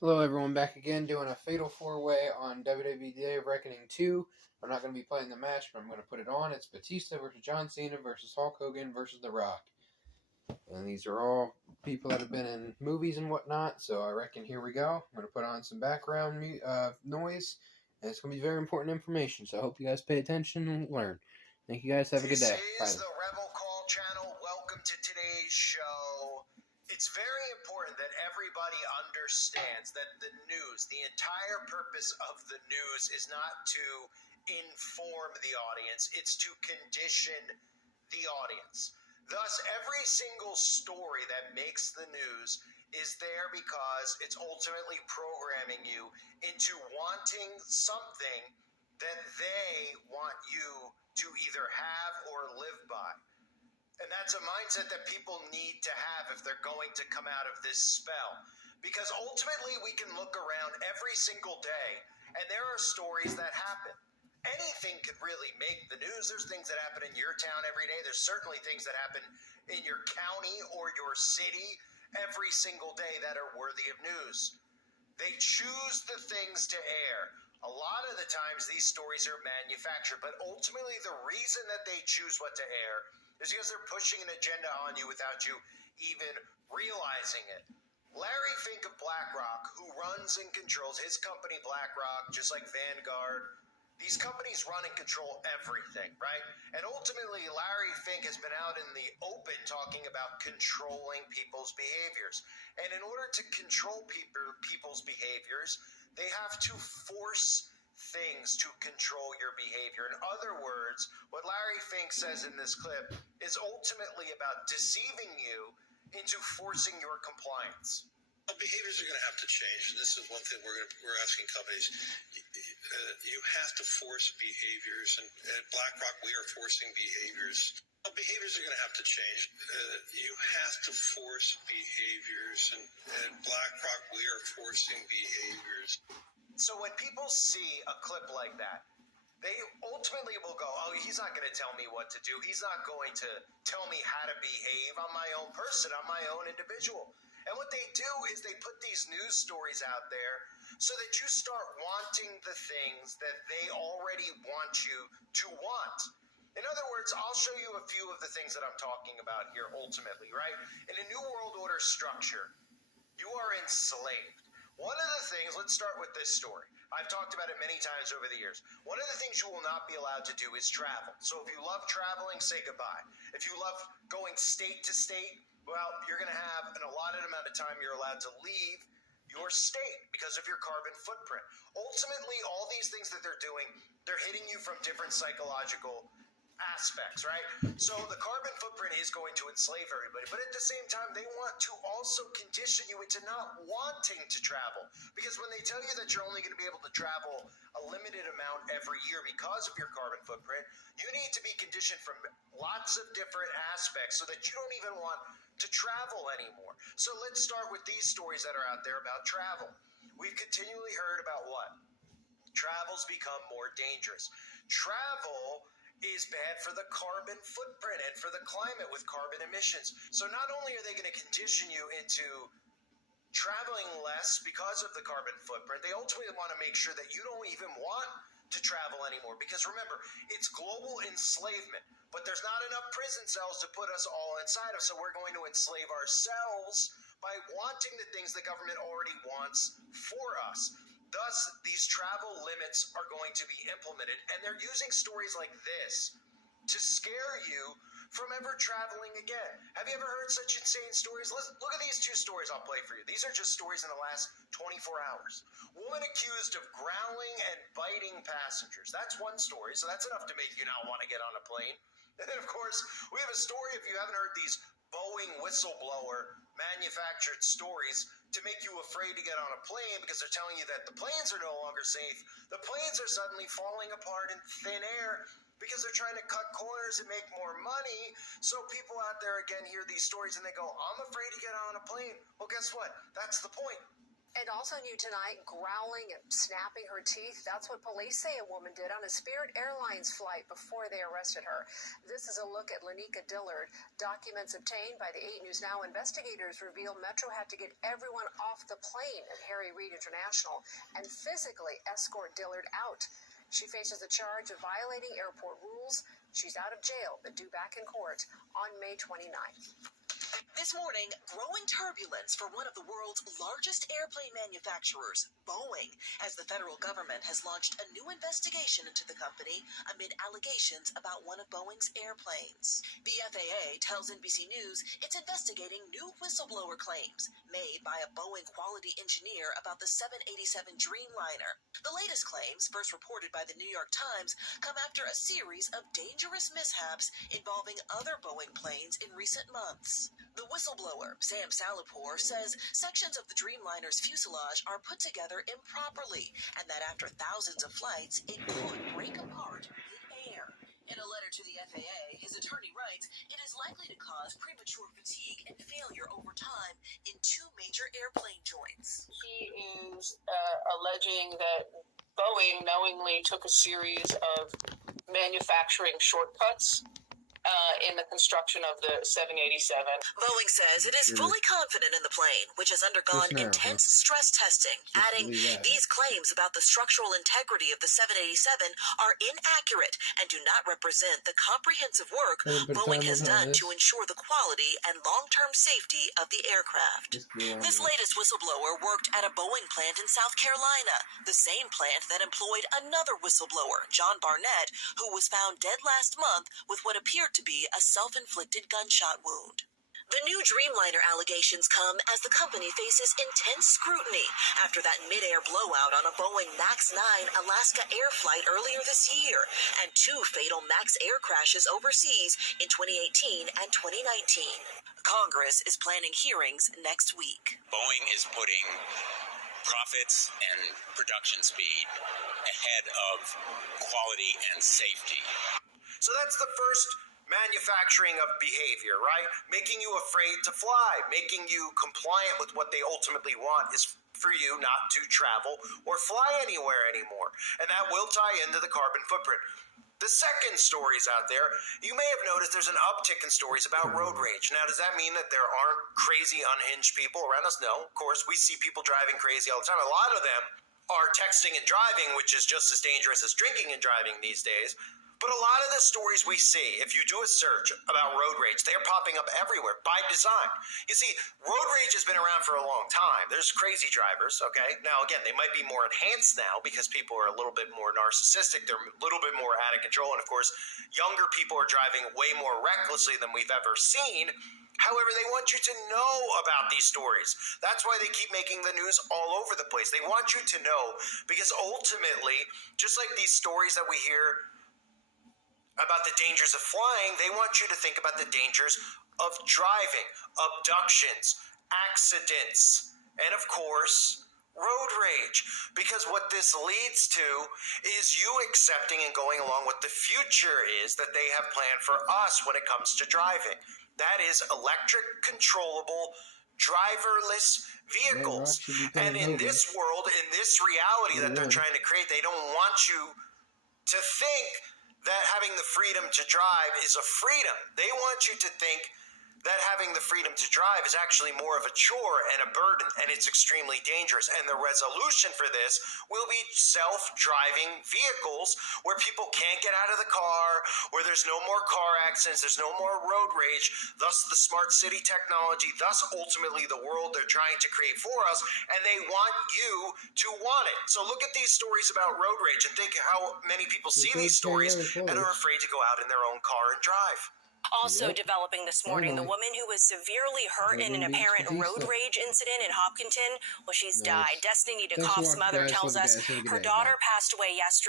Hello everyone, back again doing a Fatal 4-Way on WWE Day of Reckoning 2. I'm not going to be playing the match, but I'm going to put it on. It's Batista versus John Cena versus Hulk Hogan versus The Rock. And these are all people that have been in movies and whatnot, so I reckon here we go. I'm going to put on some background noise, and it's going to be very important information, so I hope you guys pay attention and learn. Thank you guys, have a good day. This is the Rebel Call channel. Welcome to today's show. It's very important that everybody understands that the news, the entire purpose of the news is not to inform the audience, it's to condition the audience. Thus, every single story that makes the news is there because it's ultimately programming you into wanting something that they want you to either have or live by. And that's a mindset that people need to have if they're going to come out of this spell. Because ultimately we can look around every single day and there are stories that happen. Anything could really make the news. There's things that happen in your town every day. There's certainly things that happen in your county or your city every single day that are worthy of news. They choose the things to air. A lot of the times these stories are manufactured, but ultimately the reason that they choose what to air is because they're pushing an agenda on you without you even realizing it. Larry Fink of BlackRock, who runs and controls his company BlackRock, just like Vanguard, these companies run and control everything, right? And ultimately, Larry Fink has been out in the open talking about controlling people's behaviors. And in order to control people's behaviors, they have to force things to control your behavior. In other words, what Larry Fink says in this clip is ultimately about deceiving you into forcing your compliance. Behaviors are going to have to change, and this is one thing we're asking companies. You have to force behaviors, and at BlackRock we are forcing behaviors. Behaviors are going to have to change. You have to force behaviors, and at BlackRock we are forcing behaviors. So when people see a clip like that, they ultimately will go, oh, he's not going to tell me what to do. He's not going to tell me how to behave. I'm my own person. I'm my own individual. And what they do is they put these news stories out there so that you start wanting the things that they already want you to want. In other words, I'll show you a few of the things that I'm talking about here ultimately, right? In a New World Order structure, you are enslaved. One of the things, let's start with this story. I've talked about it many times over the years. One of the things you will not be allowed to do is travel. So if you love traveling, say goodbye. If you love going state to state, well, you're going to have an allotted amount of time you're allowed to leave your state because of your carbon footprint. Ultimately, all these things that they're doing, they're hitting you from different psychological aspects, right? So the carbon footprint is going to enslave everybody, but at the same time, they want to also condition you into not wanting to travel. Because when they tell you that you're only going to be able to travel a limited amount every year because of your carbon footprint, you need to be conditioned from lots of different aspects so that you don't even want to travel anymore. So let's start with these stories that are out there about travel. We've continually heard about what? Travel's become more dangerous. Travel is bad for the carbon footprint and for the climate with carbon emissions. So not only are they going to condition you into traveling less because of the carbon footprint, they ultimately want to make sure that you don't even want to travel anymore. Because remember, it's global enslavement, but there's not enough prison cells to put us all inside of. So we're going to enslave ourselves by wanting the things the government already wants for us. Thus, these travel limits are going to be implemented, and they're using stories like this to scare you from ever traveling again. Have you ever heard such insane stories? Look at these two stories I'll play for you. These are just stories in the last 24 hours. Woman accused of growling and biting passengers. That's one story, so that's enough to make you not want to get on a plane. And then, of course, we have a story, if you haven't heard these Boeing whistleblower manufactured stories to make you afraid to get on a plane because they're telling you that the planes are no longer safe. The planes are suddenly falling apart in thin air because they're trying to cut corners and make more money. So people out there again hear these stories and they go, I'm afraid to get on a plane. Well, guess what? That's the point. And also new tonight, growling and snapping her teeth. That's what police say a woman did on a Spirit Airlines flight before they arrested her. This is a look at Lanika Dillard. Documents obtained by the 8 News Now investigators reveal Metro had to get everyone off the plane at Harry Reid International and physically escort Dillard out. She faces a charge of violating airport rules. She's out of jail but due back in court on May 29th. This morning, growing turbulence for one of the world's largest airplane manufacturers, Boeing, as the federal government has launched a new investigation into the company amid allegations about one of Boeing's airplanes. The FAA tells NBC News it's investigating new whistleblower claims made by a Boeing quality engineer about the 787 Dreamliner. The latest claims, first reported by the New York Times, come after a series of dangerous mishaps involving other Boeing planes in recent months. The whistleblower, Sam Salahpour, says sections of the Dreamliner's fuselage are put together improperly and that after thousands of flights, it could break apart mid-air. In a letter to the FAA, his attorney writes it is likely to cause premature fatigue and failure over time in 2 major airplane joints. He is alleging that Boeing knowingly took a series of manufacturing shortcuts in the construction of the 787. Boeing says it is fully confident in the plane, which has undergone intense stress testing, adding these claims about the structural integrity of the 787 are inaccurate and do not represent the comprehensive work Boeing has done to ensure the quality and long-term safety of the aircraft. This latest whistleblower worked at a Boeing plant in South Carolina, the same plant that employed another whistleblower, John Barnett, who was found dead last month with what appeared to be a self-inflicted gunshot wound. The new Dreamliner allegations come as the company faces intense scrutiny after that mid-air blowout on a Boeing MAX 9 Alaska Air flight earlier this year and 2 fatal MAX Air crashes overseas in 2018 and 2019. Congress is planning hearings next week. Boeing is putting profits and production speed ahead of quality and safety. So that's the first manufacturing of behavior, right? Making you afraid to fly, making you compliant with what they ultimately want is for you not to travel or fly anywhere anymore. And that will tie into the carbon footprint. The second stories out there, you may have noticed there's an uptick in stories about road rage. Now, does that mean that there aren't crazy, unhinged people around us? No, of course, we see people driving crazy all the time. A lot of them are texting and driving, which is just as dangerous as drinking and driving these days. But a lot of the stories we see, if you do a search about road rage, they are popping up everywhere by design. You see, road rage has been around for a long time. There's crazy drivers, okay? Now, again, they might be more enhanced now because people are a little bit more narcissistic. They're a little bit more out of control. And, of course, younger people are driving way more recklessly than we've ever seen. However, they want you to know about these stories. That's why they keep making the news all over the place. They want you to know because ultimately, just like these stories that we hear about the dangers of flying, they want you to think about the dangers of driving, abductions, accidents, and of course, road rage. Because what this leads to is you accepting and going along with the future is that they have planned for us when it comes to driving. That is electric controllable driverless vehicles. And in this world, in this reality that they're trying to create, they don't want you to think that having the freedom to drive is a freedom. They want you to think that having the freedom to drive is actually more of a chore and a burden, and it's extremely dangerous. And the resolution for this will be self-driving vehicles where people can't get out of the car, where there's no more car accidents, there's no more road rage, thus the smart city technology, thus ultimately the world they're trying to create for us, and they want you to want it. So look at these stories about road rage and think how many people see these stories and are afraid to go out in their own car and drive. Also developing this morning, the woman who was severely hurt in an apparent road rage incident in Hopkinton, well, she's died. Destiny DeKoff's mother tells us her daughter passed away yesterday.